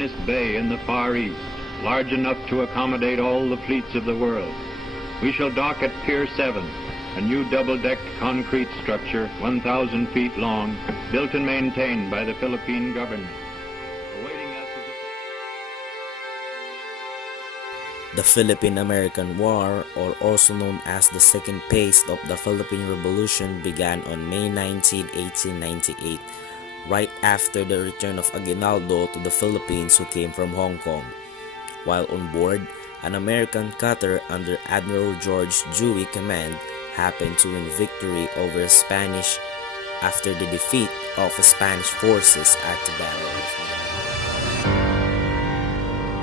finest bay in the Far East, large enough to accommodate all the fleets of the world. We shall dock at Pier 7, a new double-decked concrete structure 1,000 feet long, built and maintained by the Philippine government. Awaiting us is The Philippine-American War, or also known as the Second Phase of the Philippine Revolution, began on May 19, 1898, right after the return of Aguinaldo to the Philippines, who came from Hong Kong. While on board, an American cutter under Admiral George Dewey command happened to win victory over Spanish after the defeat of Spanish forces at the Battle of Manila.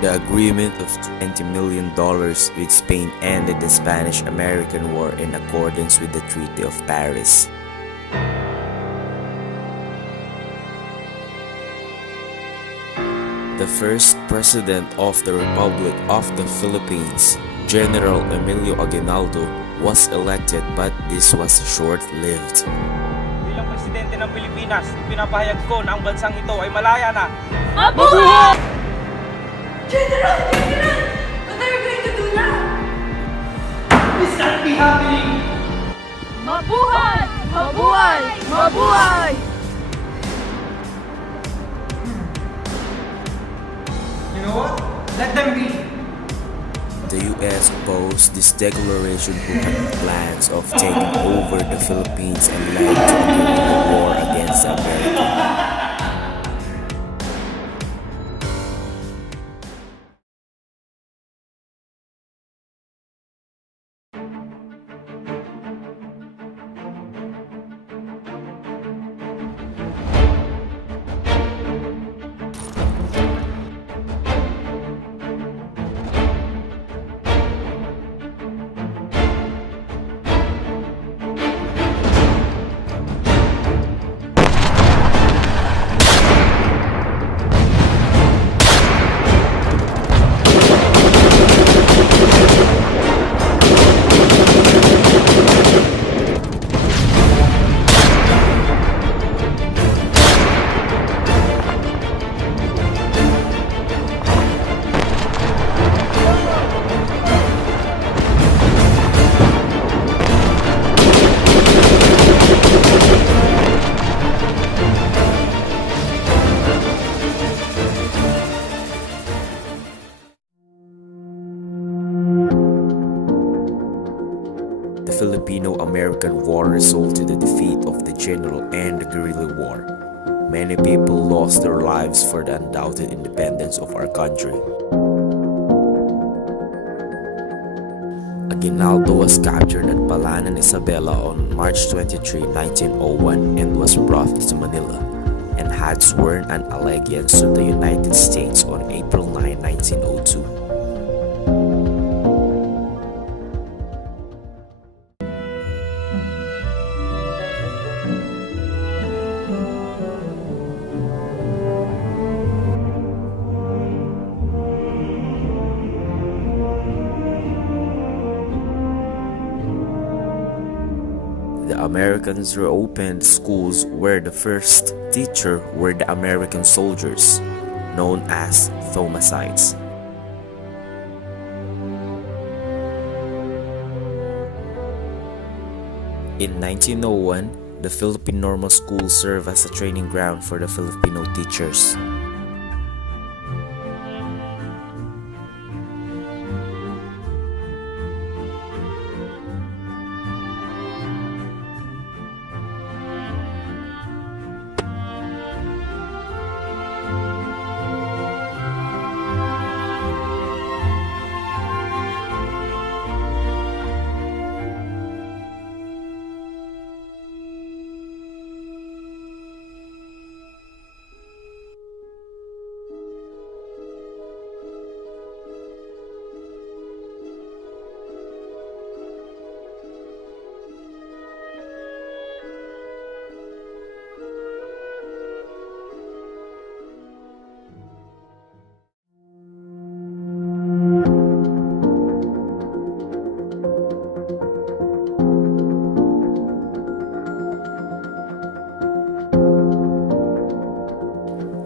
The agreement of $20 million with Spain ended the Spanish-American War in accordance with the Treaty of Paris. The first president of the Republic of the Philippines, General Emilio Aguinaldo, was elected, but this was short-lived. Bilang presidente ng Pilipinas, pinapahayag ko na ang bansang ito ay malaya na. Mabuhay! General! General! What are you going to do now? This can't be happening! Mabuhay! Mabuhay! Mabuhay! You know what? Let them be. The US opposed this declaration, who had plans of taking over the Philippines and led to a guerrilla war against America. The Filipino-American War resulted in the defeat of the general and the guerrilla war. Many people lost their lives for the undoubted independence of our country. Aguinaldo was captured at Palanan, Isabela on March 23, 1901 and was brought to Manila, and had sworn an allegiance to the United States on April 9, 1902. The Americans reopened schools where the first teacher were the American soldiers, known as Thomasites. In 1901, the Philippine Normal School served as a training ground for the Filipino teachers.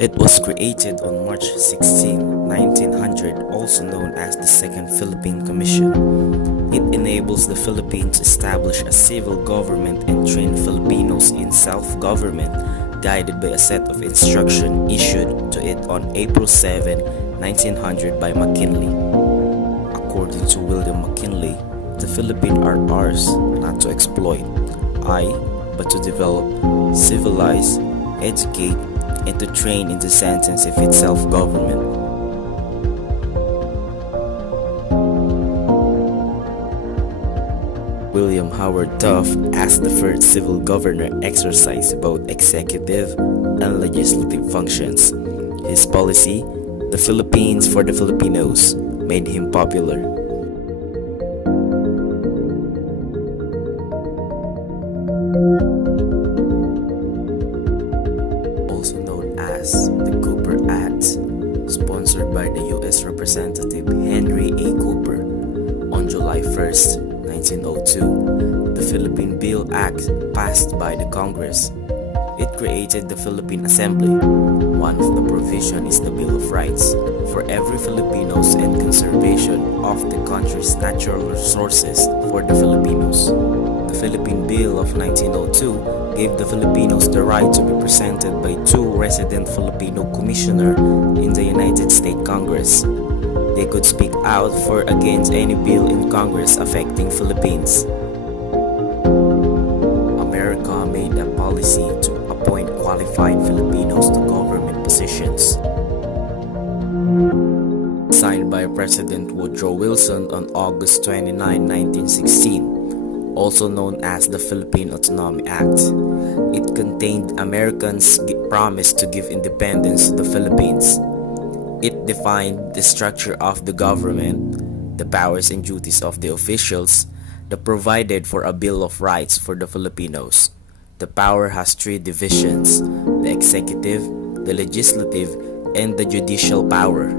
It was created on March 16, 1900, also known as the Second Philippine Commission. It enables the Philippines to establish a civil government and train Filipinos in self-government, guided by a set of instructions issued to it on April 7, 1900 by McKinley. According to William McKinley, the Philippines are ours, not to exploit, but to develop, civilize, educate, and to train in the sentence of its self-government. William Howard Taft, as the first civil governor, exercised both executive and legislative functions. His policy, the Philippines for the Filipinos, made him popular. Also known as the Cooper Act, sponsored by the U.S. Representative Henry A. Cooper. On July 1st, 1902, the Philippine Bill Act passed by the Congress. It created the Philippine Assembly. One of the provisions is the Bill of Rights for every Filipinos and conservation of the country's natural resources for the Filipinos. The Philippine Bill of 1902 gave the Filipinos the right to be presented by two resident Filipino commissioners in the United States Congress. They could speak out for or against any bill in Congress affecting Philippines. America made a policy to appoint qualified Filipinos to government positions. Signed by President Woodrow Wilson on August 29, 1916, also known as the Philippine Autonomy Act. It contained Americans' promise to give independence to the Philippines. It defined the structure of the government, the powers and duties of the officials, that provided for a Bill of Rights for the Filipinos. The power has three divisions: the executive, the legislative, and the judicial power.